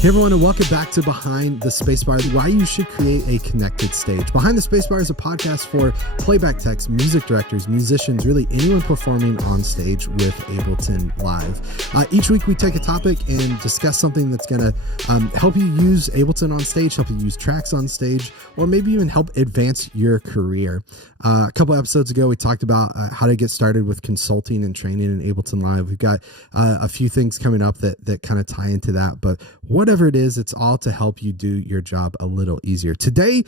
Hey everyone, and welcome back to Behind the Spacebar, why you should create a connected stage. Behind the Spacebar is a podcast for playback techs, music directors, musicians, really anyone performing on stage with Ableton Live. Each week we take a topic and discuss something that's going to help you use Ableton on stage, help you use tracks on stage, or maybe even help advance your career. A couple episodes ago, we talked about how to get started with consulting and training in Ableton Live. We've got a few things coming up that kind of tie into that, but whatever it is, it's all to help you do your job a little easier. Today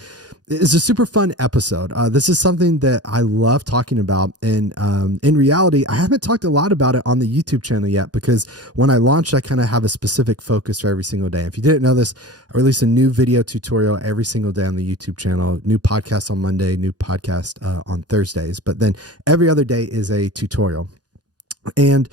is a super fun episode. This is something that I love talking about, and in reality, I haven't talked a lot about it on the YouTube channel yet, because when I launched, I kind of have a specific focus for every single day. If you didn't know this, I release a new video tutorial every single day on the YouTube channel, new podcast on Monday, new podcast on Thursdays, but then every other day is a tutorial. And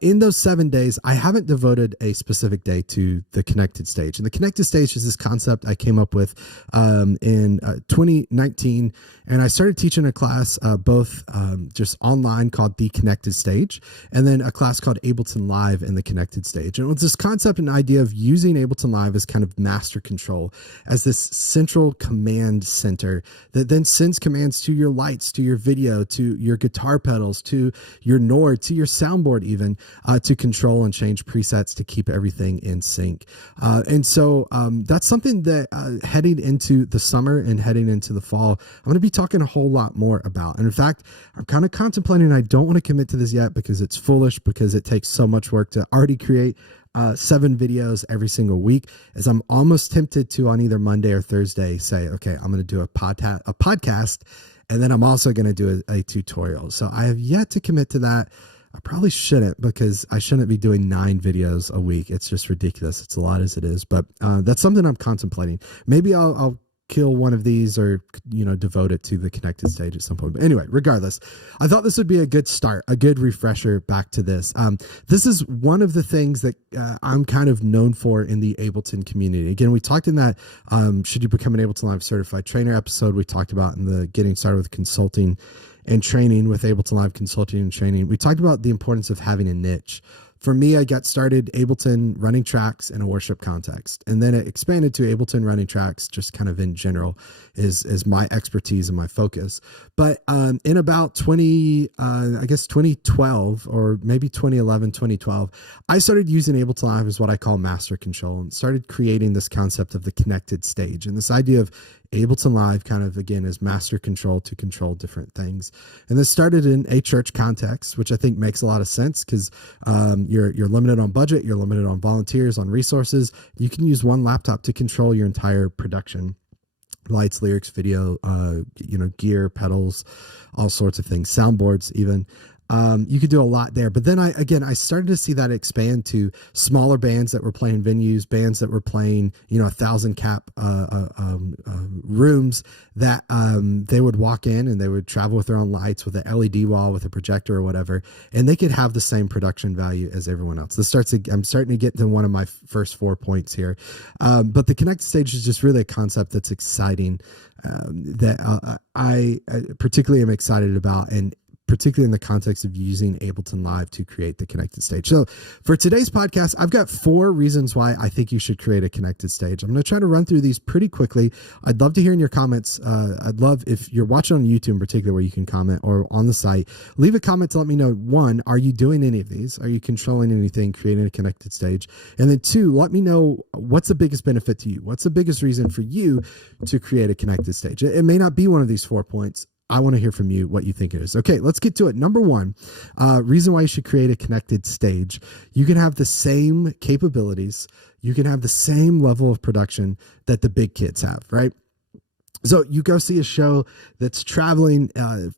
in those 7 days, I haven't devoted a specific day to the connected stage. And the connected stage is this concept I came up with in 2019. And I started teaching a class both just online called The Connected Stage, and then a class called Ableton Live in the Connected Stage. And it was this concept and idea of using Ableton Live as kind of master control, as this central command center that then sends commands to your lights, to your video, to your guitar pedals, to your Nord, to your soundboard even, to control and change presets to keep everything in sync. And so that's something that heading into the summer and heading into the fall, I'm going to be talking a whole lot more about. And in fact, I'm kind of contemplating, I don't want to commit to this yet because it's foolish, because it takes so much work to already create 7 videos every single week, as I'm almost tempted to on either Monday or Thursday say, okay, I'm going to do a podcast, and then I'm also going to do a tutorial. So I have yet to commit to that. I probably shouldn't, because I shouldn't be doing 9 videos a week. It's just ridiculous. It's a lot as it is, but that's something I'm contemplating. Maybe I'll kill one of these, or, devote it to the connected stage at some point. But anyway, regardless, I thought this would be a good start, a good refresher back to this. This is one of the things that I'm kind of known for in the Ableton community. Again, we talked in that Should You Become an Ableton Live Certified Trainer episode, we talked about in the Getting Started with Consulting and Training with Ableton Live Consulting and Training. We talked about the importance of having a niche. For me, I got started Ableton running tracks in a worship context, and then it expanded to Ableton running tracks just kind of in general is my expertise and my focus. But in about 2012, or maybe 2011, 2012, I started using Ableton Live as what I call master control, and started creating this concept of the connected stage, and this idea of Ableton Live kind of, again, is master control to control different things. And this started in a church context, which I think makes a lot of sense, because you're limited on budget, you're limited on volunteers, on resources. You can use one laptop to control your entire production. Lights, lyrics, video, gear, pedals, all sorts of things, soundboards even. You could do a lot there. But then I started to see that expand to smaller bands that were playing venues, bands that were playing, 1,000 cap rooms, that they would walk in and they would travel with their own lights, with an LED wall, with a projector or whatever, and they could have the same production value as everyone else. I'm starting to get to one of my first 4 points here. But the connected stage is just really a concept that's exciting, that I particularly am excited about, and particularly in the context of using Ableton Live to create the connected stage. So for today's podcast, I've got 4 reasons why I think you should create a connected stage. I'm going to try to run through these pretty quickly. I'd love to hear in your comments. I'd love, if you're watching on YouTube in particular, where you can comment, or on the site, leave a comment to let me know, 1, are you doing any of these? Are you controlling anything, creating a connected stage? And then 2, let me know, what's the biggest benefit to you? What's the biggest reason for you to create a connected stage? It may not be one of these 4 points. I want to hear from you what you think it is. Okay, let's get to it. Number 1, reason why you should create a connected stage. You can have the same capabilities. You can have the same level of production that the big kids have, right? So you go see a show that's traveling,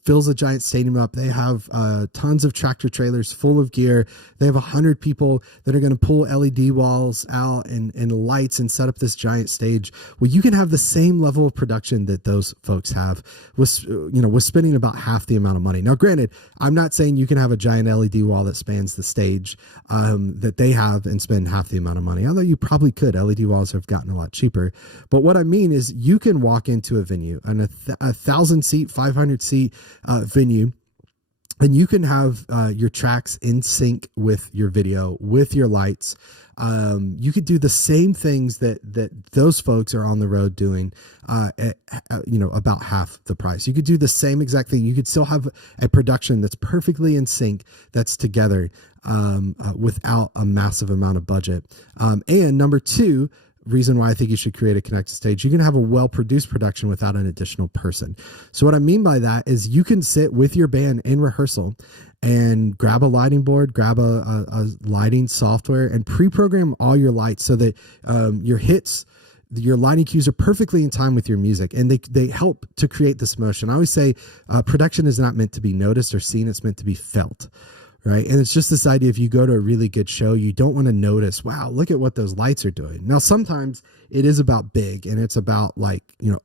fills a giant stadium up. They have tons of tractor trailers full of gear. They have 100 people that are going to pull LED walls out and lights and set up this giant stage. Well, you can have the same level of production that those folks have with spending about half the amount of money. Now, granted, I'm not saying you can have a giant LED wall that spans the stage that they have and spend half the amount of money, although you probably could. LED walls have gotten a lot cheaper. But what I mean is, you can walk into a venue, and a 1,000 seat, 500 seat venue, And you can have your tracks in sync with your video, with your lights. You could do the same things that those folks are on the road doing at about half the price. You could do the same exact thing. You could still have a production that's perfectly in sync, that's together without a massive amount of budget. And number two, reason why I think you should create a connected stage, you can have a well-produced production without an additional person. So what I mean by that is you can sit with your band in rehearsal and grab a lighting board, grab a lighting software, and pre-program all your lights so that your hits, your lighting cues are perfectly in time with your music, and they help to create this motion. I always say production is not meant to be noticed or seen, it's meant to be felt. Right. And it's just this idea, if you go to a really good show, you don't want to notice, wow, look at what those lights are doing. Now, sometimes it is about big and it's about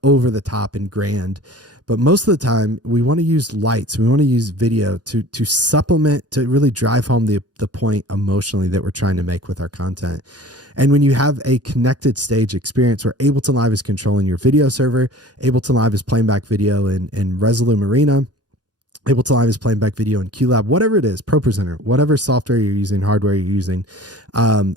over the top and grand. But most of the time we want to use lights. We want to use video to supplement, to really drive home the point emotionally that we're trying to make with our content. And when you have a connected stage experience where Ableton Live is controlling your video server, Ableton Live is playing back video in Resolume Arena, Ableton Live is playing back video in QLab, whatever it is, ProPresenter, whatever software you're using, hardware you're using,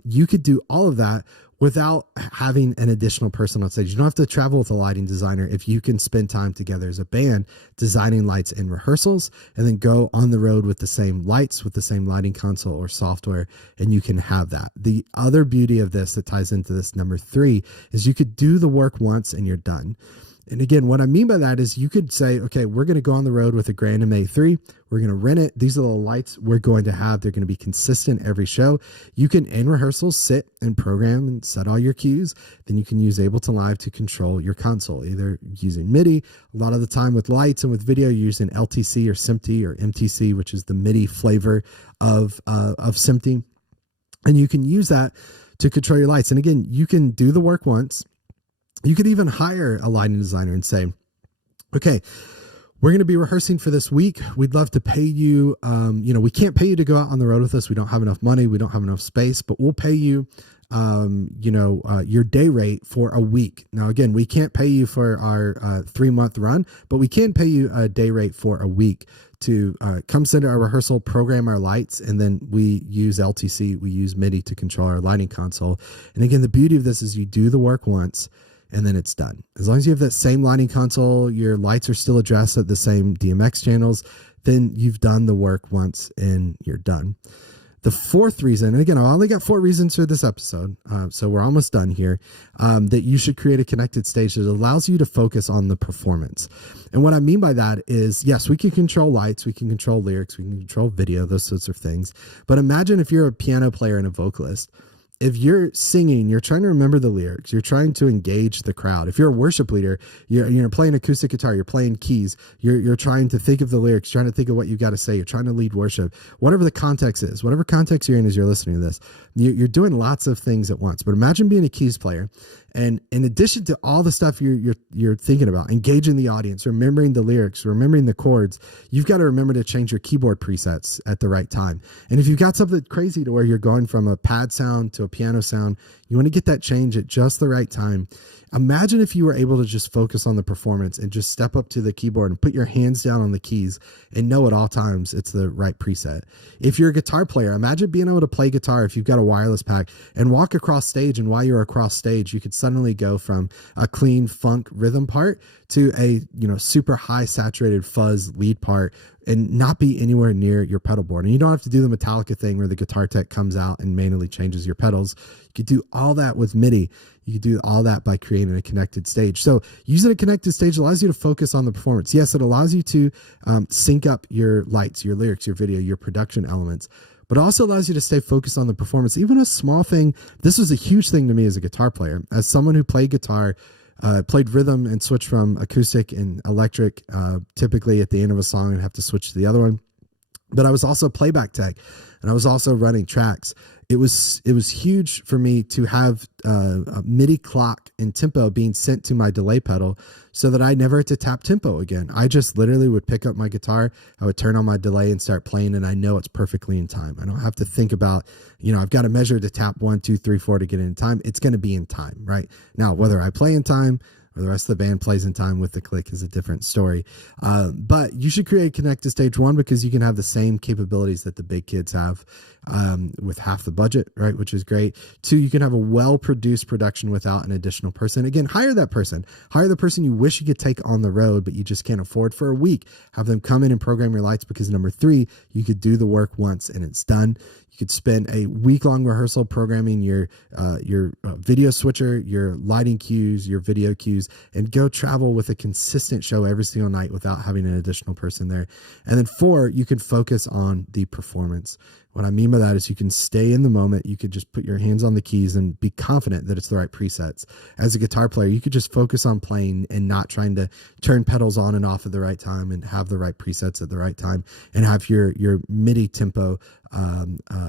you could do all of that without having an additional person on stage. You don't have to travel with a lighting designer if you can spend time together as a band designing lights in rehearsals and then go on the road with the same lights, with the same lighting console or software, and you can have that. The other beauty of this that ties into this number three is you could do the work once and you're done. And again, what I mean by that is you could say, okay, we're going to go on the road with a Grand MA3. We're going to rent it. These are the lights we're going to have. They're going to be consistent every show. You can, in rehearsals, sit and program and set all your cues. Then you can use Ableton Live to control your console, either using MIDI. A lot of the time with lights and with video, you're using LTC or SMPTE or MTC, which is the MIDI flavor of SMPTE. And you can use that to control your lights. And again, you can do the work once. You could even hire a lighting designer and say, okay, we're going to be rehearsing for this week. We'd love to pay you. We can't pay you to go out on the road with us. We don't have enough money. We don't have enough space, but we'll pay you, your day rate for a week. Now, again, we can't pay you for our 3-month run, but we can pay you a day rate for a week to come sit at our rehearsal, program our lights, and then we use LTC, we use MIDI to control our lighting console. And again, the beauty of this is you do the work once, and then it's done. As long as you have that same lighting console, your lights are still addressed at the same DMX channels, then you've done the work once and you're done. The fourth reason, and again, I only got 4 reasons for this episode, so we're almost done here, that you should create a connected stage that allows you to focus on the performance. And what I mean by that is, yes, we can control lights, we can control lyrics, we can control video, those sorts of things. But imagine if you're a piano player and a vocalist. If you're singing, you're trying to remember the lyrics, you're trying to engage the crowd. If you're a worship leader, you're playing acoustic guitar, you're playing keys, you're trying to think of the lyrics, trying to think of what you got to say, you're trying to lead worship, whatever the context is, whatever context you're in as you're listening to this, you're doing lots of things at once. But imagine being a keys player, and in addition to all the stuff you're thinking about, engaging the audience, remembering the lyrics, remembering the chords, you've got to remember to change your keyboard presets at the right time. And if you've got something crazy to where you're going from a pad sound to a piano sound, you want to get that change at just the right time. Imagine if you were able to just focus on the performance and just step up to the keyboard and put your hands down on the keys and know at all times it's the right preset. If you're a guitar player, imagine being able to play guitar if you've got a wireless pack and walk across stage, and while you're across stage, you could suddenly go from a clean funk rhythm part to a super high saturated fuzz lead part and not be anywhere near your pedal board. And you don't have to do the Metallica thing where the guitar tech comes out and manually changes your pedals. You could do all that with MIDI. You could do all that by creating a connected stage. So using a connected stage allows you to focus on the performance. Yes, it allows you to sync up your lights, your lyrics, your video, your production elements, but also allows you to stay focused on the performance. Even a small thing, this was a huge thing to me as a guitar player. As someone who played guitar, played rhythm and switched from acoustic and electric, typically at the end of a song and have to switch to the other one. But I was also playback tech, and I was also running tracks. It was huge for me to have a MIDI clock and tempo being sent to my delay pedal so that I never had to tap tempo again. I just literally would pick up my guitar, I would turn on my delay and start playing, and I know it's perfectly in time. I don't have to think about, I've got to measure to tap 1, 2, 3, 4 to get in time. It's going to be in time, right? Now, whether I play in time or the rest of the band plays in time with the click is a different story. But you should create a connected stage, one, because you can have the same capabilities that the big kids have with half the budget, right? Which is great. Two, you can have a well-produced production without an additional person. Again, hire that person. Hire the person you wish you could take on the road, but you just can't afford for a week. Have them come in and program your lights, because number three, you could do the work once and it's done. You could spend a week-long rehearsal programming your video switcher, your lighting cues, your video cues, and go travel with a consistent show every single night without having an additional person there. And then four, you can focus on the performance. What I mean by that is you can stay in the moment. You could just put your hands on the keys and be confident that it's the right presets. As a guitar player, you could just focus on playing and not trying to turn pedals on and off at the right time, and have the right presets at the right time, and have your MIDI tempo,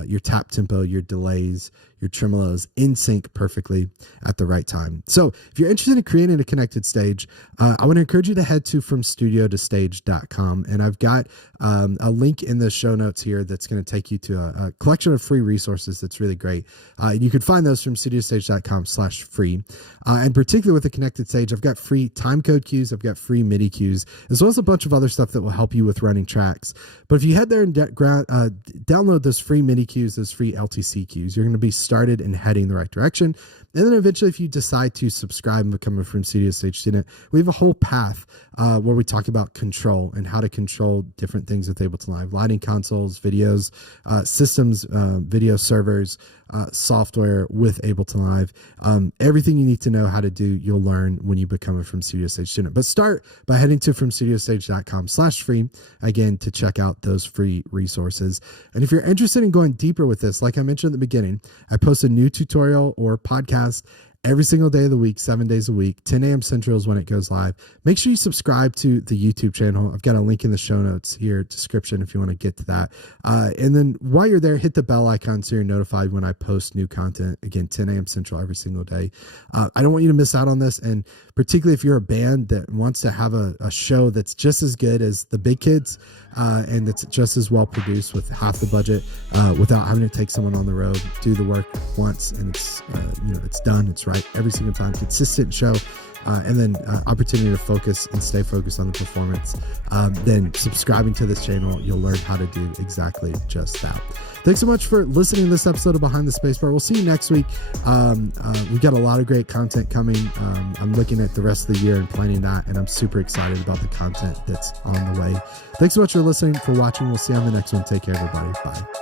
your tap tempo, your delays, your tremolos in sync perfectly at the right time. So if you're interested in creating a connected stage, I want to encourage you to head to FromStudio2Stage.com. And I've got a link in the show notes here that's going to take you to a collection of free resources that's really great. You can find those from StudioStage.com/free. And particularly with the connected stage, I've got free timecode cues, I've got free MIDI cues, as well as a bunch of other stuff that will help you with running tracks. But if you head there and download those free MIDI cues, those free LTC cues, you're going to be started and heading the right direction. And then eventually, if you decide to subscribe and become a From Studio Stage student, we have a whole path where we talk about control and how to control different things with Ableton Live: lighting consoles, videos, systems, video servers, software with Ableton Live. Everything you need to know how to do, you'll learn when you become a From Studio Stage student. But start by heading to FromStudiostage.com/free, again, to check out those free resources. And if you're interested in going deeper with this, like I mentioned at the beginning, I post a new tutorial or podcast every single day of the week, 7 days a week. 10 a.m. Central is when it goes live. Make sure you subscribe to the YouTube channel. I've got a link in the show notes here, description, if you want to get to that. And then while you're there, hit the bell icon so you're notified when I post new content. Again, 10 a.m. Central every single day. I don't want you to miss out on this. And particularly if you're a band that wants to have a show that's just as good as the big kids, and that's just as well produced with half the budget, without having to take someone on the road, do the work once and it's done. It's right every single time, consistent show, and then opportunity to focus and stay focused on the performance. Then subscribing to this channel, you'll learn how to do exactly just that. Thanks so much for listening to this episode of Behind the Spacebar. We'll see you next week. We've got a lot of great content coming. I'm looking at the rest of the year and planning that, and I'm super excited about the content that's on the way. Thanks so much for listening, for watching. We'll see you on the next one. Take care, everybody. Bye.